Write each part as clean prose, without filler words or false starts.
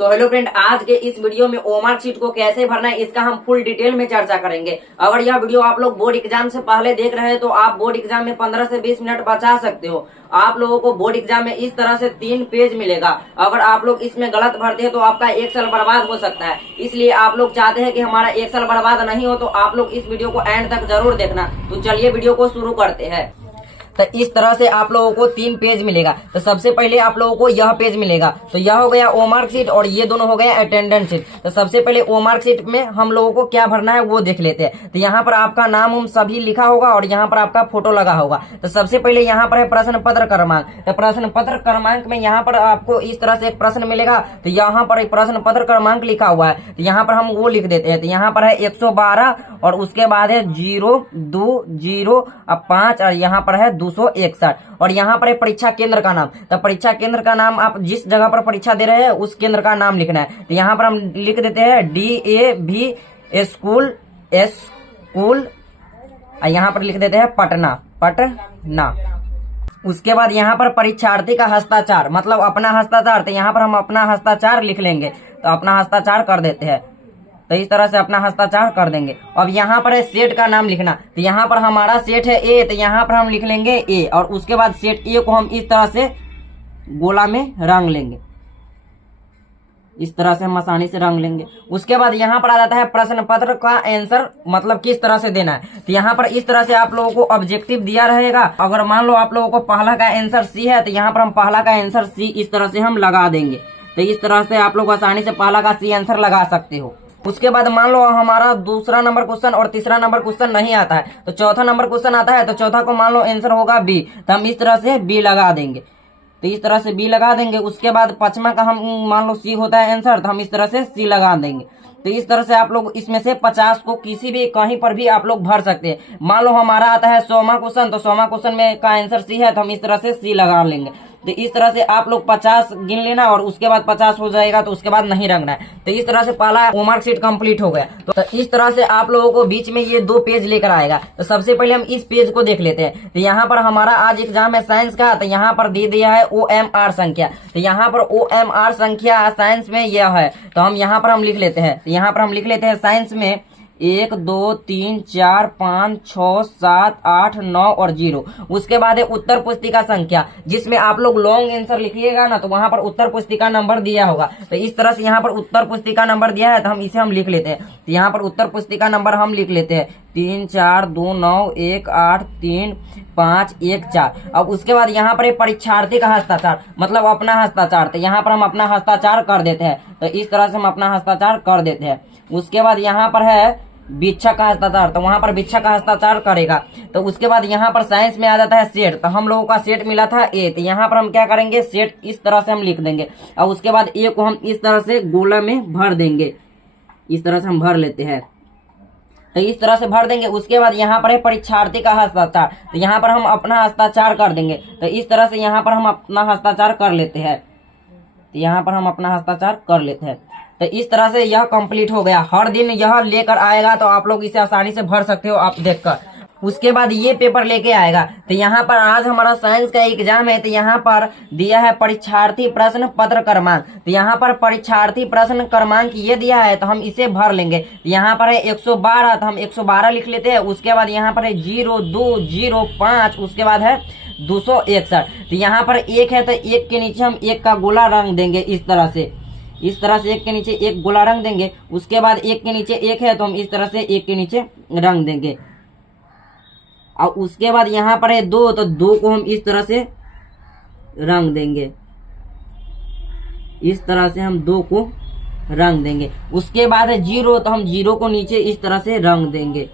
तो hello friend, आज के इस वीडियो में ओमार्क शीट को कैसे भरना है इसका हम फुल डिटेल में चर्चा करेंगे। अगर यह वीडियो आप लोग बोर्ड एग्जाम से पहले देख रहे हैं तो आप बोर्ड एग्जाम में 15 से 20 मिनट बचा सकते हो। आप लोगों को बोर्ड एग्जाम में इस तरह से 3 पेज मिलेगा। अगर आप लोग इसमें गलत भरते हैं तो आपका 1 साल बर्बाद हो सकता है। इसलिए आप लोग चाहते हैं कि हमारा 1 साल बर्बाद नहीं हो, तो आप लोग इस वीडियो को एंड तक जरूर देखना। तो चलिए वीडियो को शुरू करते हैं। तो इस तरह से आप लोगों को 3 पेज मिलेगा। तो सबसे पहले आप लोगों को यह पेज मिलेगा। तो यह हो गया ओमार्क शीट और ये दोनों हो गया अटेंडेंस शीट। तो सबसे पहले ओमार्क शीट में हम लोगों को क्या भरना है वो देख लेते हैं। तो यहाँ पर आपका नाम उम सभी लिखा होगा और यहाँ पर आपका फोटो लगा होगा। तो सबसे पहले यहाँ पर है प्रश्न पत्र क्रमांक। तो प्रश्न पत्र क्रमांक में यहाँ पर आपको इस तरह से एक प्रश्न मिलेगा। तो यहाँ पर एक प्रश्न पत्र क्रमांक लिखा हुआ है, तो यहाँ पर हम वो लिख देते हैं। तो यहाँ पर है 112 और उसके बाद है 0, 2, 0 और 5 और यहाँ पर है 261 और यहाँ पर है परीक्षा केंद्र का नाम। तो परीक्षा केंद्र का नाम आप जिस जगह पर परीक्षा दे रहे हैं उस केंद्र का नाम लिखना है। तो यहाँ पर हम लिख देते हैं DAV स्कूल और यहाँ पर लिख देते हैं पटना। उसके बाद यहाँ पर परीक्षार्थी का हस्ताक्षर मतलब अपना हस्ताक्षर। तो यहाँ पर हम अपना हस्ताक्षर लिख लेंगे। तो अपना हस्ताक्षर कर देते हैं। तो इस तरह से अपना हस्ताक्षर कर देंगे। अब यहाँ पर है सेट का नाम लिखना। तो यहाँ पर हमारा सेट है ए, तो यहाँ पर हम लिख लेंगे ए और उसके बाद सेट ए को हम इस तरह से गोला में रंग लेंगे। इस तरह से हम आसानी से रंग लेंगे। उसके बाद यहाँ पर आ जाता है प्रश्न पत्र का आंसर मतलब किस तरह से देना है। तो यहाँ पर इस तरह से आप लोगों को ऑब्जेक्टिव दिया रहेगा। अगर मान लो आप लोगों को पहला का आंसर सी है तो यहाँ पर हम पहला का आंसर सी इस तरह से हम लगा देंगे। तो इस तरह से आप लोग आसानी से पहला का सी आंसर लगा सकते हो। उसके बाद मान लो हमारा दूसरा नंबर क्वेश्चन और तीसरा नंबर क्वेश्चन नहीं आता है, तो चौथा नंबर क्वेश्चन आता है। तो चौथा को मान लो आंसर होगा बी, तो हम इस तरह से बी लगा देंगे। तो इस तरह से बी लगा देंगे। उसके बाद पांचवा का हम मान लो सी होता है आंसर, तो हम इस तरह से सी लगा देंगे। तो इस तरह से आप लोग इसमें से 50 को किसी भी कहीं पर भी आप लोग भर सकते हैं। मान लो हमारा आता है 100वां क्वेश्चन, तो 100वां क्वेश्चन में का आंसर सी है, तो हम इस तरह से सी लगा लेंगे। तो इस तरह से आप लोग 50 गिन लेना और उसके बाद 50 हो जाएगा तो उसके बाद नहीं रंगना है। तो इस तरह से पहला होमवर्क शीट कंप्लीट हो गया। तो इस तरह से आप लोगों को बीच में ये 2 पेज लेकर आएगा। तो सबसे पहले हम इस पेज को देख लेते हैं। तो यहाँ पर हमारा आज एग्जाम है साइंस का, तो यहाँ पर दे दिया है OMR संख्या। तो यहाँ पर OMR संख्या साइंस में यह है, तो हम यहाँ पर हम लिख लेते हैं। तो यहाँ पर हम लिख लेते हैं साइंस में 1, 2, 3, 4, 5, 6, 7, 8, 9 और 0। उसके बाद है उत्तर पुस्तिका संख्या, जिसमें आप लोग लॉन्ग आंसर लिखिएगा ना तो वहां पर उत्तर पुस्तिका नंबर दिया होगा। तो इस तरह से यहाँ पर उत्तर पुस्तिका नंबर दिया है, तो हम इसे हम लिख लेते हैं। तो यहाँ पर उत्तर पुस्तिका नंबर हम लिख लेते हैं 3, 4, 2, 9, 1, 8, 3, 5, 1, 4। अब उसके बाद यहाँ पर परीक्षार्थी का हस्ताक्षर मतलब अपना हस्ताक्षर। तो यहाँ पर हम अपना हस्ताक्षर कर देते हैं। तो इस तरह से हम अपना हस्ताक्षर कर देते हैं। उसके बाद यहाँ पर है भिक्षा का हस्ताक्षर, तो वहां पर भिक्षा का हस्ताक्षर करेगा। तो उसके बाद यहाँ पर साइंस में आ जाता है सेट। तो हम लोगों का सेट मिला था ए, तो यहाँ पर हम क्या करेंगे सेट इस तरह से हम लिख देंगे और उसके बाद ए को हम इस तरह से गोला में भर देंगे। इस तरह से हम भर लेते हैं। तो इस तरह से भर देंगे। उसके बाद यहाँ पर है परीक्षार्थी का हस्ताक्षर। तो यहाँ पर हम अपना हस्ताक्षर कर देंगे। तो इस तरह से यहाँ पर हम अपना हस्ताक्षर कर लेते हैं। तो यहाँ पर हम अपना हस्ताक्षर कर लेते हैं। तो इस तरह से यह कंप्लीट हो गया। हर दिन यह लेकर आएगा तो आप लोग इसे आसानी से भर सकते हो आप देखकर। उसके बाद ये पेपर लेके आएगा। तो यहाँ पर आज हमारा साइंस का एग्जाम है, तो यहाँ पर दिया है परीक्षार्थी प्रश्न पत्र क्रमांक। तो यहाँ पर परीक्षार्थी प्रश्न क्रमांक ये दिया है, तो हम इसे भर लेंगे। यहाँ पर है 112, तो हम 112 लिख लेते हैं। उसके बाद यहाँ पर है 0, 2, 0, 5, उसके बाद है 261। तो यहाँ पर 1 है, तो 1 के नीचे हम 1 का गोला रंग देंगे। इस तरह से 1 के नीचे 1 गोला रंग देंगे। उसके बाद 1 के नीचे 1 है, तो हम इस तरह से 1 के नीचे रंग देंगे। और उसके बाद यहाँ पर है 2, तो 2 को हम इस तरह से रंग देंगे। इस तरह से हम 2 को रंग देंगे। उसके बाद है 0, तो हम 0 को नीचे इस तरह से रंग देंगे।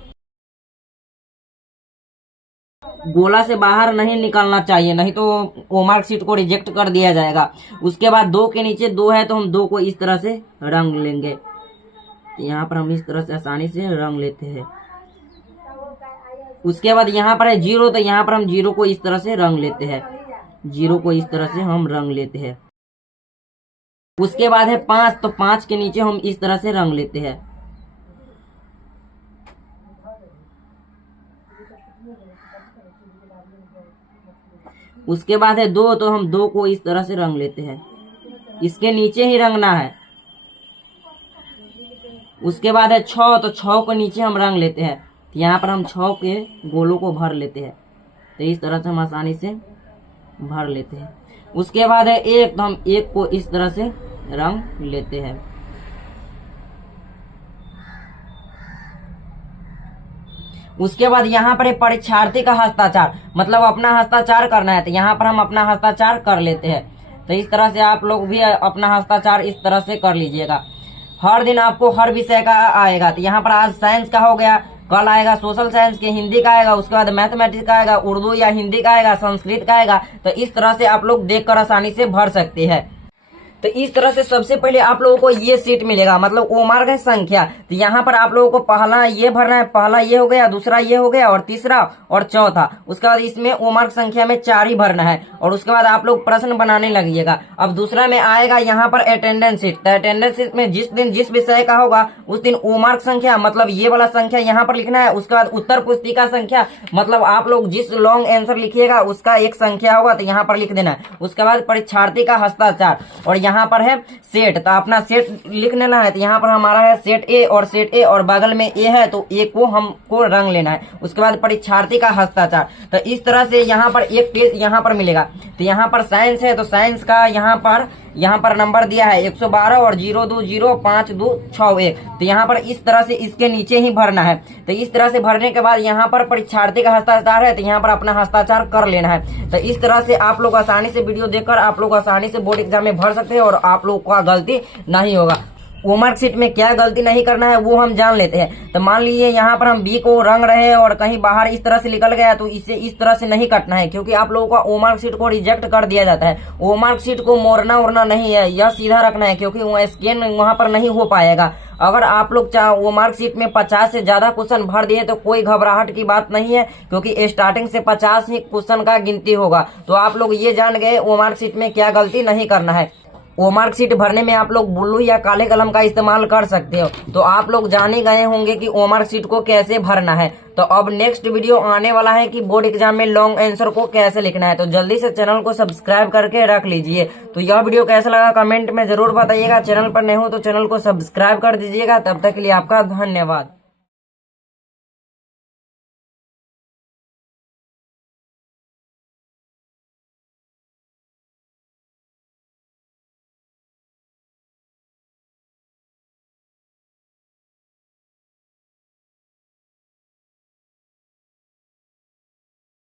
गोला से बाहर नहीं निकलना चाहिए, नहीं तो ओमार्क शीट को रिजेक्ट कर दिया जाएगा। उसके बाद 2 के नीचे 2 है, तो हम 2 को इस तरह से रंग लेंगे। यहाँ पर हम इस तरह से आसानी से रंग लेते हैं। उसके बाद यहाँ पर है 0, तो यहाँ पर हम 0 को इस तरह से रंग लेते हैं। 0 को इस तरह से हम रंग लेते हैं। उसके बाद है 5, तो 5 के नीचे हम इस तरह से रंग लेते हैं। उसके बाद है 2, तो हम 2 को इस तरह से रंग लेते हैं। इसके नीचे ही रंगना है। उसके बाद है 6, तो 6 को नीचे हम रंग लेते हैं। तो यहाँ पर हम 6 के गोलों को भर लेते हैं। तो इस तरह से हम आसानी से भर लेते हैं। उसके बाद है 1, तो हम 1 को इस तरह से रंग लेते हैं। उसके बाद यहाँ पर परीक्षार्थी का हस्ताक्षर, मतलब अपना हस्ताक्षर करना है। तो यहाँ पर हम अपना हस्ताक्षर कर लेते हैं। तो इस तरह से आप लोग भी अपना हस्ताक्षर इस तरह से कर लीजिएगा। हर दिन आपको हर विषय का आएगा। तो यहाँ पर आज साइंस का हो गया, कल आएगा सोशल साइंस के हिंदी का आएगा, उसके बाद मैथमेटिक्स का आएगा, उर्दू या हिंदी का आएगा, संस्कृत का आएगा। तो इस तरह से आप लोग देखकर आसानी से भर सकते हैं। तो इस तरह से सबसे पहले आप लोगों को ये सीट मिलेगा, मतलब ओ मार्क है संख्या। तो यहाँ पर आप लोगों को पहला ये भरना है, पहला ये हो गया, दूसरा ये हो गया और तीसरा और चौथा। उसके बाद इसमें ओ मार्क संख्या में 4 ही भरना है। और उसके बाद आप लोग प्रश्न बनाने लगिएगा। अब दूसरा में आएगा यहाँ पर अटेंडेंस सीट। तो अटेंडेंस सीट में जिस दिन जिस विषय का होगा उस दिन ओ मार्क संख्या, मतलब ये वाला संख्या यहाँ पर लिखना है। उसके बाद उत्तर पुस्तिका संख्या, मतलब आप लोग जिस लॉन्ग आंसर लिखिएगा उसका एक संख्या होगा, तो यहाँ पर लिख देना है। उसके बाद परीक्षार्थी का हस्ताक्षर, और यहाँ पर है सेट। तो अपना सेट लिख लेना है। तो यहाँ पर हमारा है सेट ए और सेट ए, और बगल में ए है तो ए को हमको रंग लेना है। उसके बाद परीक्षार्थी का हस्ताक्षर। तो इस तरह से यहाँ पर एक पेज यहाँ पर मिलेगा। तो यहाँ पर साइंस है, तो साइंस का यहाँ पर नंबर दिया है 112 और 0205261। तो यहाँ पर इस तरह से इसके नीचे ही भरना है। तो इस तरह से भरने के बाद यहाँ पर परीक्षार्थी का हस्ताक्षर है, तो यहाँ पर अपना हस्ताक्षर कर लेना है। तो इस तरह से आप लोग आसानी से वीडियो देखकर आप लोग आसानी से बोर्ड एग्जाम में भर सकते हैं और आप लोग का गलती नहीं होगा। ओ मार्क शीट में क्या गलती नहीं करना है वो हम जान लेते हैं। तो मान लीजिए यहाँ पर हम बी को रंग रहे हैं और कहीं बाहर इस तरह से निकल गया, तो इसे इस तरह से नहीं कटना है, क्योंकि आप लोगों का ओ मार्क शीट को रिजेक्ट कर दिया जाता है। ओ मार्क शीट को मोड़ना उड़ना नहीं है, यह सीधा रखना है, क्योंकि वो स्कैन वहां पर नहीं हो पाएगा। अगर आप लोग वो मार्क शीट में 50 से ज्यादा क्वेश्चन भर दिए तो कोई घबराहट की बात नहीं है, क्योंकि स्टार्टिंग से 50 ही क्वेश्चन का गिनती होगा। तो आप लोग ये जान गए ओ मार्क शीट में क्या गलती नहीं करना है। ओ मार्क शीट भरने में आप लोग ब्लू या काले कलम का इस्तेमाल कर सकते हो। तो आप लोग जान ही गए होंगे कि ओ मार्क शीट को कैसे भरना है। तो अब नेक्स्ट वीडियो आने वाला है कि बोर्ड एग्जाम में लॉन्ग आंसर को कैसे लिखना है। तो जल्दी से चैनल को सब्सक्राइब करके रख लीजिए। तो यह वीडियो कैसा लगा कमेंट में जरूर बताइएगा। चैनल पर नए हो तो चैनल को सब्सक्राइब कर दीजिएगा। तब तक के लिए आपका धन्यवाद।